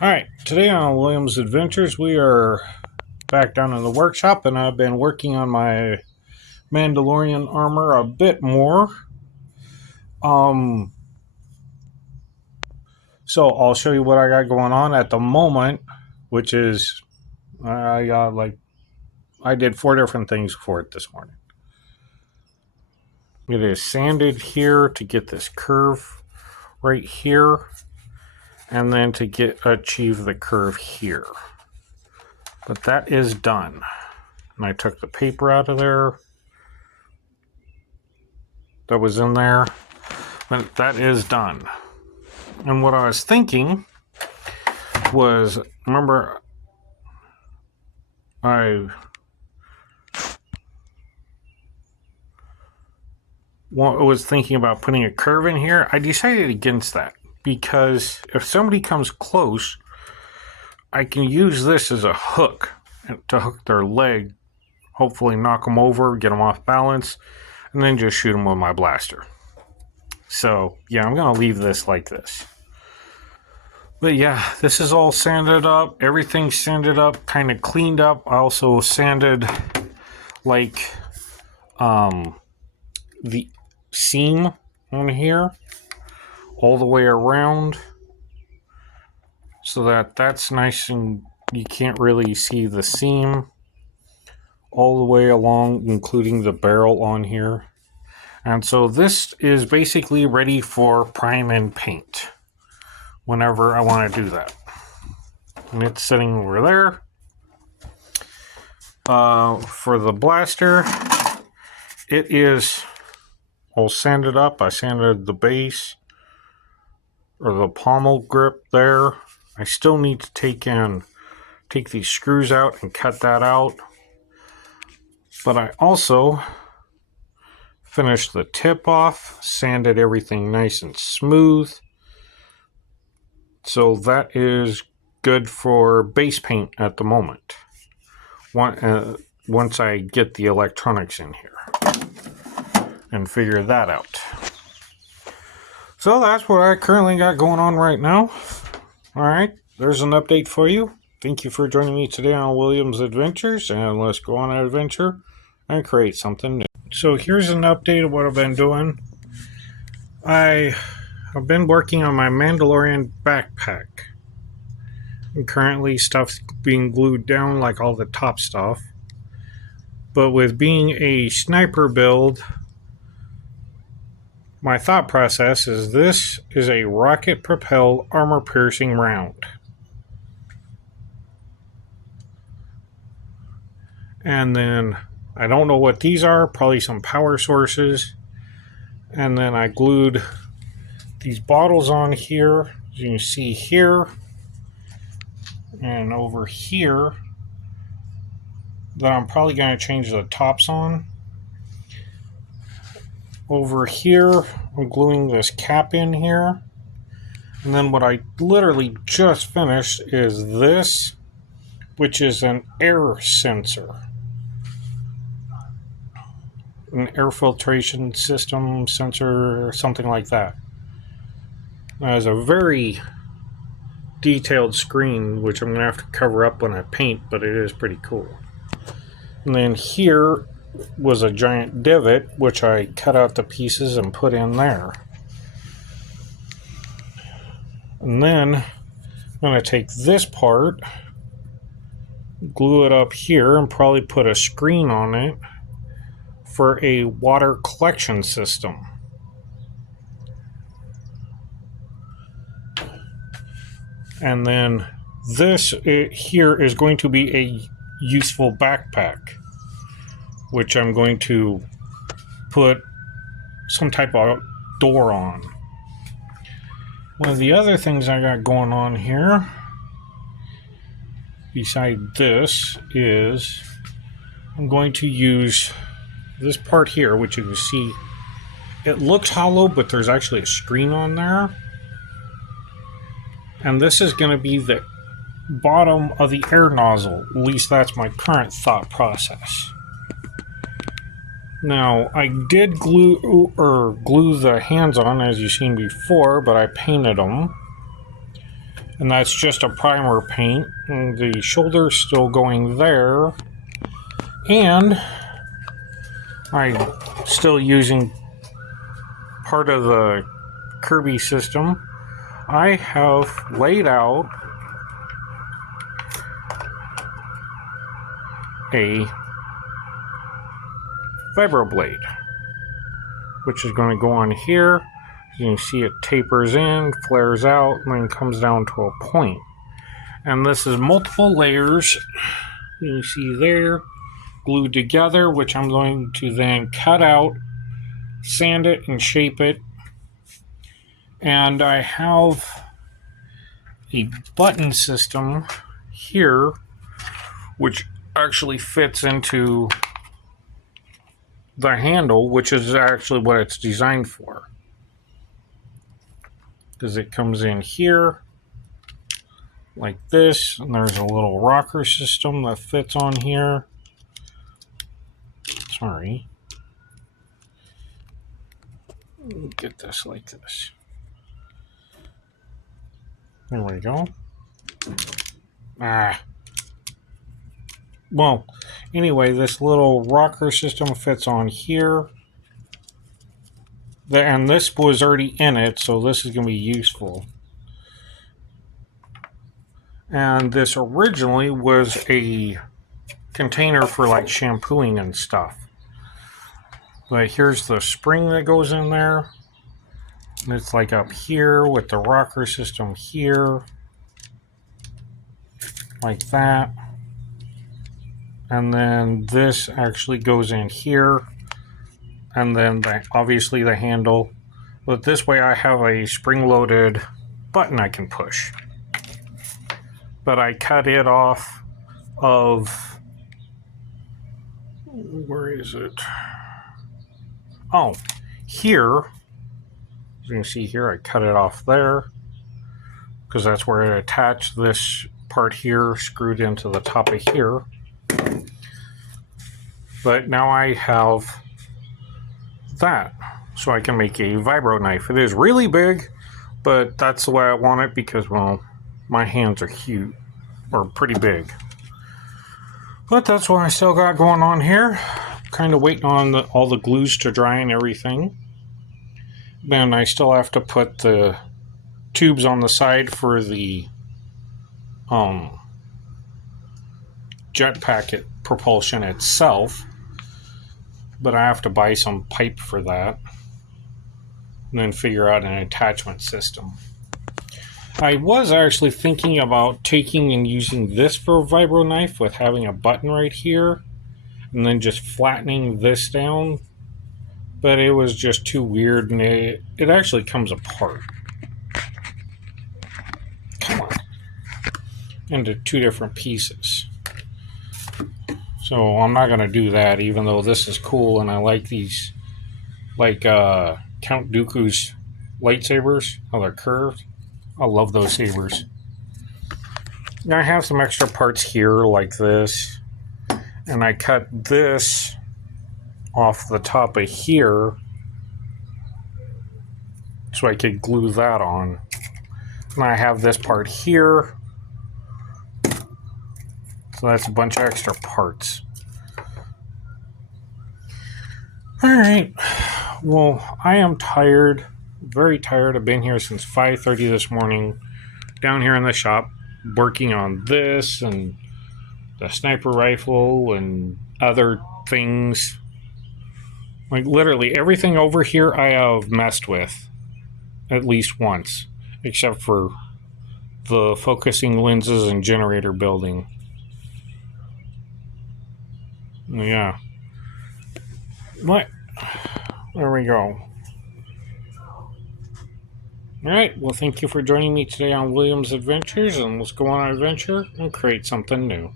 Alright, today on Williams Adventures, we are back down in the workshop, and I've been working on my Mandalorian armor a bit more. So I'll show you what I got going on at the moment, which is, I did 4 different things for it this morning. It is sanded here to get this curve right here, and then to achieve the curve here. But that is done. And I took the paper out of there that was in there, but that is done. And what I was thinking was, remember, I was thinking about putting a curve in here. I decided against that because if somebody comes close, I can use this as a hook to hook their leg, hopefully knock them over, get them off balance, and then just shoot them with my blaster. So, yeah, I'm going to leave this like this. But yeah, this is all sanded up. Everything's sanded up, kind of cleaned up. I also sanded, like, the seam on here all the way around so that that's nice and you can't really see the seam all the way along, including the barrel on here. And so this is basically ready for prime and paint whenever I want to do that. And it's sitting over there. For the blaster, it is all sanded up. I sanded the base or the pommel grip there. I still need to take these screws out and cut that out. But I also finished the tip off, sanded everything nice and smooth. So that is good for base paint at the moment. Once I get the electronics in here and figure that out. So that's what I currently got going on right now. Alright, there's an update for you. Thank you for joining me today on Williams Adventures, and let's go on an adventure and create something new. So here's an update of what I've been doing. I have been working on my Mandalorian backpack. And currently stuff's being glued down, like all the top stuff. But with being a sniper build, my thought process is this is a rocket-propelled armor-piercing round. And then, I don't know what these are, probably some power sources. And then I glued these bottles on here, as you can see here. And over here, that I'm probably going to change the tops on. Over here, I'm gluing this cap in here. And then what I literally just finished is this, which is an air sensor. An air filtration system sensor or something like that. Now, it's a very detailed screen, which I'm going to have to cover up when I paint, but it is pretty cool. And then here was a giant divot, which I cut out the pieces and put in there. And then I'm going to take this part, glue it up here, and probably put a screen on it for a water collection system. And then this here is going to be a useful backpack, which I'm going to put some type of door on. One of the other things I got going on here, beside this, is I'm going to use this part here, which you can see, it looks hollow, but there's actually a screen on there. And this is going to be the bottom of the air nozzle. At least that's my current thought process. Now, I did glue the hands on, as you've seen before, but I painted them. And that's just a primer paint. And the shoulder's still going there. And I'm still using part of the Kirby system. I have laid out a Vibro blade, which is going to go on here. You can see it tapers in, flares out, and then comes down to a point. And this is multiple layers, you can see there, glued together, which I'm going to then cut out, sand it, and shape it. And I have a button system here, which actually fits into the handle, which is actually what it's designed for. Because it comes in here like this, and there's a little rocker system that fits on here. Sorry. Get this like this. There we go. Well, anyway, this little rocker system fits on here. And this was already in it, so this is going to be useful. And this originally was a container for like shampooing and stuff. But here's the spring that goes in there. And it's like up here with the rocker system here. Like that. And then this actually goes in here. And then obviously the handle. But this way I have a spring-loaded button I can push. But I cut it off of... Where is it? Oh, here. As you can see here, I cut it off there. Because that's where I attached this part here, screwed into the top of here. But now I have that. So I can make a Vibro knife. It is really big, but that's the way I want it because, well, my hands are huge, or pretty big. But that's what I still got going on here. Kind of waiting on all the glues to dry and everything. Then I still have to put the tubes on the side for the Jetpack propulsion itself. But I have to buy some pipe for that. And then figure out an attachment system. I was actually thinking about taking and using this for a Vibro knife with having a button right here. And then just flattening this down. But it was just too weird, and it actually comes apart. Come on. Into two different pieces. So I'm not going to do that, even though this is cool, and I like these, like Count Dooku's lightsabers, how they're curved. I love those sabers. Now I have some extra parts here, like this. And I cut this off the top of here so I could glue that on. And I have this part here. So that's a bunch of extra parts. Alright. Well, I am tired. Very tired. I've been here since 5:30 this morning. Down here in the shop. Working on this and the sniper rifle and other things. Like literally everything over here I have messed with at least once, except for the focusing lenses and generator building. Yeah. What? There we go. Alright, well thank you for joining me today on William's Adventures, and let's go on an adventure and create something new.